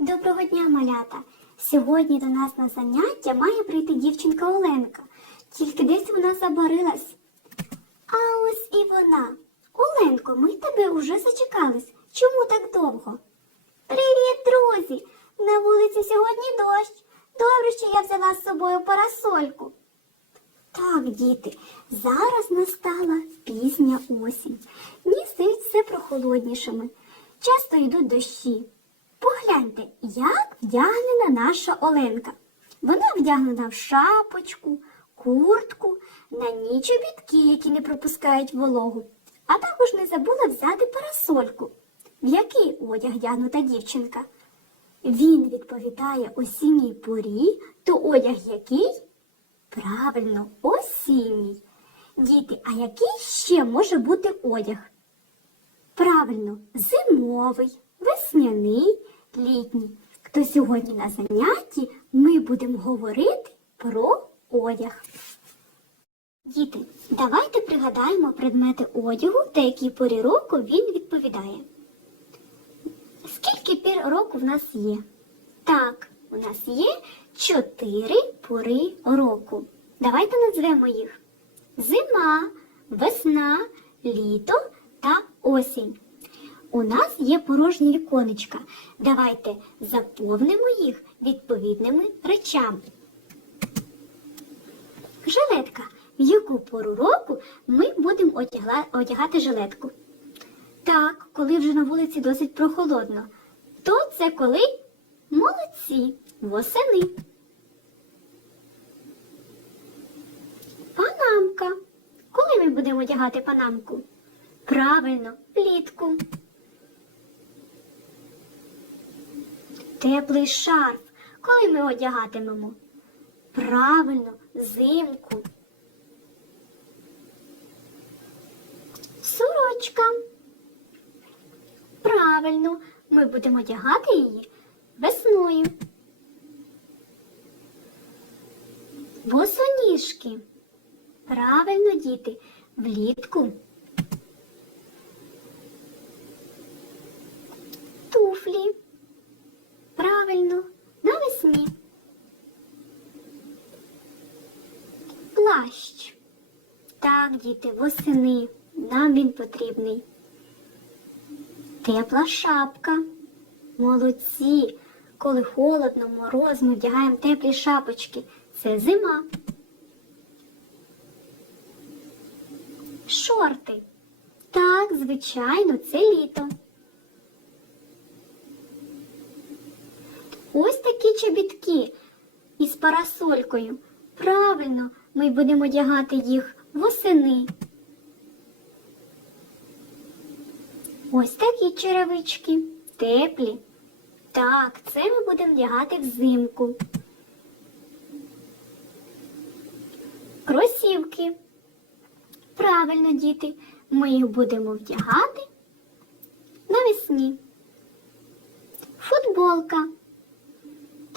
Доброго дня, малята! Сьогодні до нас на заняття має прийти дівчинка Оленка. Тільки десь вона забарилась. А ось і вона. Оленко, ми тебе уже зачекались. Чому так довго? Привіт, друзі! На вулиці сьогодні дощ. Добре, що я взяла з собою парасольку. Так, діти, зараз настала пізня осінь. Дні стають все прохолоднішими. Часто йдуть дощі. Погляньте, як вдягнена наша Оленка. Вона вдягнена в шапочку, куртку, на ніч обідки, які не пропускають вологу, а також не забула взяти парасольку. В який одяг вдягнута дівчинка? Він відповідає осінній порі, то одяг який? Правильно, осінній. Діти, а який ще може бути одяг? Правильно, зимовий, весняний, літній. То сьогодні на занятті ми будемо говорити про одяг. Діти, давайте пригадаємо предмети одягу та якій порі року він відповідає. Скільки пір року в нас є? Так, у нас є чотири пори року. Давайте назвемо їх: зима, весна, літо та осінь. У нас є порожні віконечка. Давайте заповнимо їх відповідними речами. Жилетка. В яку пору року ми будемо одягла- одягати жилетку? Так, коли вже на вулиці досить прохолодно. То це коли молодці, восени. Панамка. Коли ми будемо одягати панамку? Правильно, влітку. Теплий шарф. Коли ми одягатимемо? Правильно, взимку. Сорочка. Правильно, ми будемо одягати її весною. Босоніжки. Правильно, діти, влітку. Туфлі. Правильно, навесні. Плащ. Так, діти, восени. Нам він потрібний. Тепла шапка. Молодці. Коли холодно, мороз, ми вдягаємо теплі шапочки. Це зима. Шорти. Так, звичайно, це літо. Ось такі чобітки із парасолькою. Правильно, ми будемо одягати їх восени. Ось такі черевички, теплі. Так, це ми будемо вдягати взимку. Кросівки. Правильно, діти, ми їх будемо вдягати навесні. Футболка.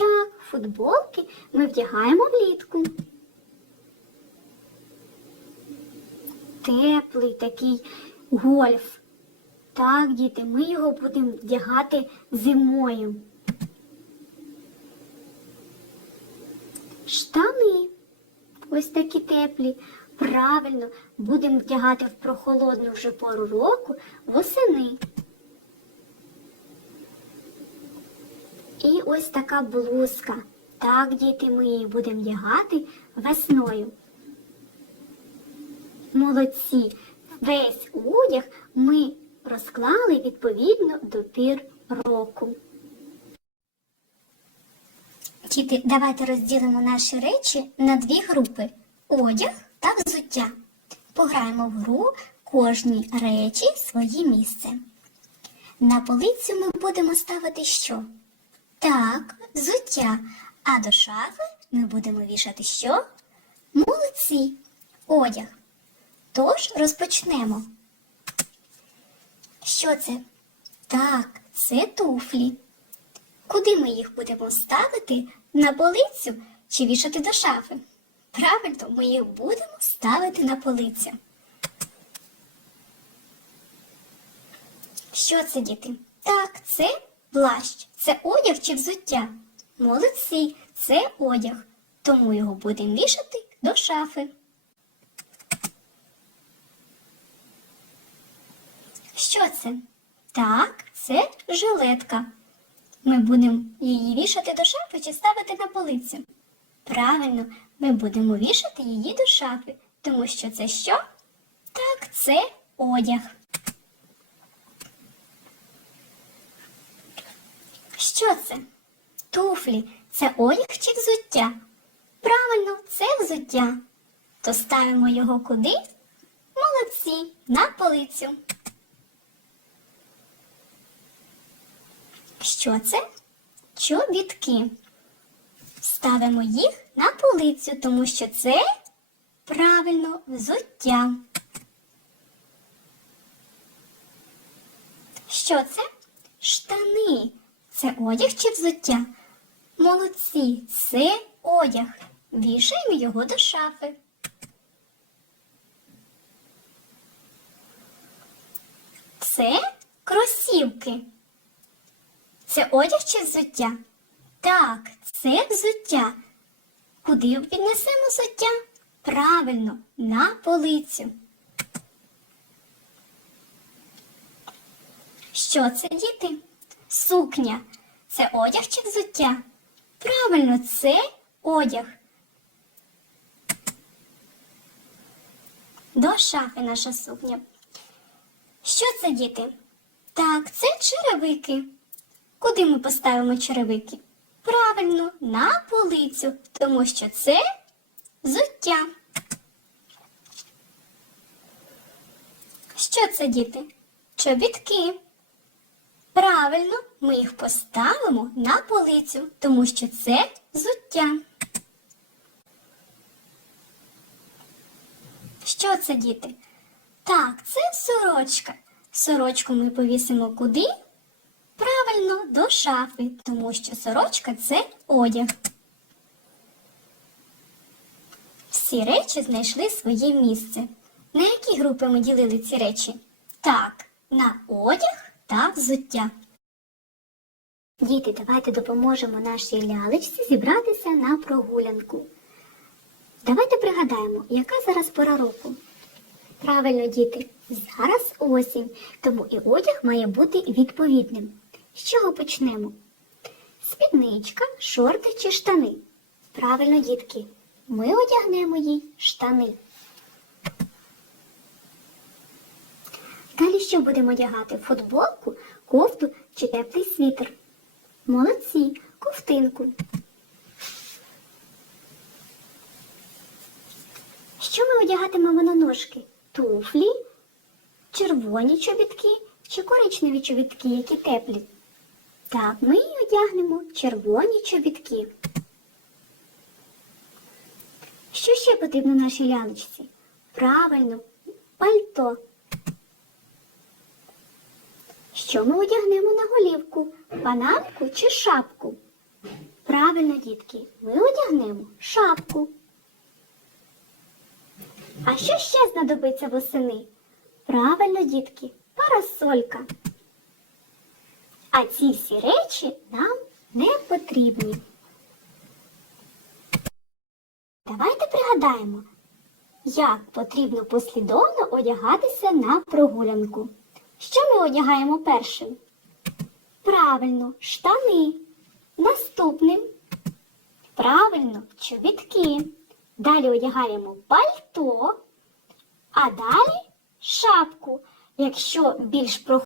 Так, футболки ми вдягаємо влітку. Теплий такий гольф. Так, діти, ми його будемо вдягати зимою. Штани. Ось такі теплі. Правильно, будемо вдягати в прохолодну вже пору року восени. І ось така блузка. Так, діти, ми її будемо вдягати весною. Молодці! Весь одяг ми розклали відповідно до пір року. Діти, давайте розділимо наші речі на дві групи одяг та взуття. Пограємо в гру кожній речі своє місце. На полицю ми будемо ставити що? Так, взуття. А до шафи ми будемо вішати що? Молодці. Одяг. Тож розпочнемо. Що це? Так, це туфлі. Куди ми їх будемо ставити? На полицю чи вішати до шафи? Правильно, ми їх будемо ставити на полицю. Що це, діти? Так, це Плащ це одяг чи взуття? Молодці, це одяг, тому його будемо вішати до шафи. Що це? Так, це жилетка. Ми будемо її вішати до шафи чи ставити на полицю? Правильно, ми будемо вішати її до шафи, тому що це що? Так, це одяг. Що це? Туфлі це одяг чи взуття? Правильно, це взуття. То ставимо його куди? Молодці, на полицю. Що це? Чобітки. Ставимо їх на полицю, тому що це правильно взуття. Що це? Штани. Це одяг чи взуття? Молодці, це одяг. Вішаємо його до шафи. Це кросівки. Це одяг чи взуття? Так, це взуття. Куди піднесемо взуття? Правильно, на полицю. Що це, діти? Сукня. Це одяг чи взуття? Правильно, це одяг. До шафи наша сукня. Що це, діти? Так, це черевики. Куди ми поставимо черевики? Правильно, на полицю, тому що це взуття. Що це, діти? Чобітки. Правильно, ми їх поставимо на полицю, тому що це взуття. Що це, діти? Так, це сорочка. Сорочку ми повісимо куди? Правильно, до шафи, тому що сорочка це одяг. Всі речі знайшли своє місце. На які групи ми ділили ці речі? Так, на одяг та взуття. Діти, давайте допоможемо нашій лялечці зібратися на прогулянку. Давайте пригадаємо, яка зараз пора року. Правильно, діти, зараз осінь, тому і одяг має бути відповідним. З чого почнемо? Спідничка, шорти чи штани? Правильно, дітки, ми одягнемо їй штани. Далі що будемо одягати? Футболку, кофту чи теплий світер? Молодці, ковтинку. Що ми одягатимемо на ножки? Туфлі, червоні чобітки чи коричневі чобітки, які теплі? Так, ми одягнемо червоні чобітки. Що ще потрібно нашій лялечці? Правильно, пальто. Що ми одягнемо на голівку? Панамку чи шапку? Правильно, дітки, ми одягнемо шапку. А що ще знадобиться восени? Правильно, дітки, парасолька. А ці всі речі нам не потрібні. Давайте пригадаємо, як потрібно послідовно одягатися на прогулянку. Що ми одягаємо першим? Правильно, штани. Наступним. Правильно, чобітки. Далі одягаємо пальто, а далі шапку. Якщо більш прохолодно,